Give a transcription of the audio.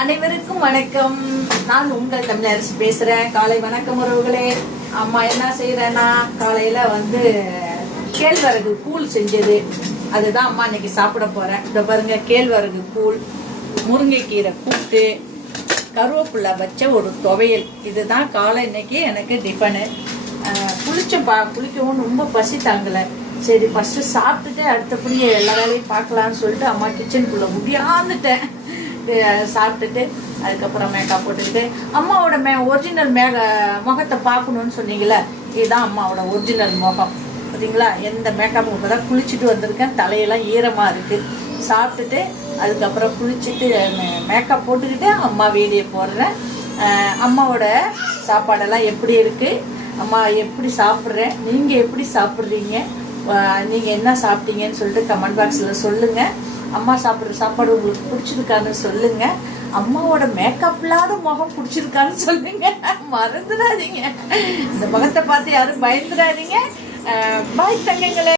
அனைவருக்கும் வணக்கம். நான் உங்கள் தமிழரசு பேசுறேன். காலை வணக்கம் உறவுகளே. அம்மா என்ன செய்யறேன்னா காலையில வந்து கேழ்வரகு கூழ் செஞ்சது. அதுதான் அம்மா இன்னைக்கு சாப்பிட போறேன். இந்த பாருங்க கேழ்வரகு கூழ் முருங்கைக்கீரை கூட்டு கருவேப்பிலை வச்ச ஒரு துவையல். இதுதான் காலை இன்னைக்கு எனக்கு டிஃபனு. குளிச்சப்பா குளிக்கவும் ரொம்ப பசி தாங்கலை. சரி ஃபஸ்ட்டு சாப்பிட்டுட்டு அடுத்தபடியே எல்லா வேலையும் பார்க்கலான்னு சொல்லிட்டு அம்மா கிச்சனுக்குள்ளே முடியாந்துட்டேன். சாப்பிட்டுட்டு அதுக்கப்புறம் மேக்கப் போட்டுக்கிட்டு அம்மாவோட மே ஒரிஜினல் மேக முகத்தை பார்க்கணுன்னு சொன்னீங்களே இதுதான் அம்மாவோட ஒரிஜினல் முகம். பார்த்தீங்களா எந்த மேக்கப் இப்போ தான் குளிச்சுட்டு வந்திருக்கேன். தலையெல்லாம் ஈரமாக இருக்குது சாப்பிட்டுட்டு அதுக்கப்புறம் குளிச்சுட்டு மேக்கப் போட்டுக்கிட்டு அம்மா வீடியோ போடுறேன். அம்மாவோட சாப்பாடெல்லாம் எப்படி இருக்குது அம்மா எப்படி சாப்பிட்றேன்? நீங்கள் எப்படி சாப்பிட்றீங்க? நீங்கள் என்ன சாப்பிட்டீங்கன்னு சொல்லிட்டு கமெண்ட் பாக்ஸில் சொல்லுங்கள் அம்மா சாப்பிட்ற சாப்பாடு உங்களுக்கு பிடிச்சிருக்கான்னு சொல்லுங்கள் அம்மாவோட மேக்கப் இல்லாத முகம் பிடிச்சிருக்கான்னு சொல்லுங்க. மறந்துடாதீங்க. இந்த முகத்தை பார்த்து யாரும் பயந்துடாதீங்க. பாய் தங்கங்களே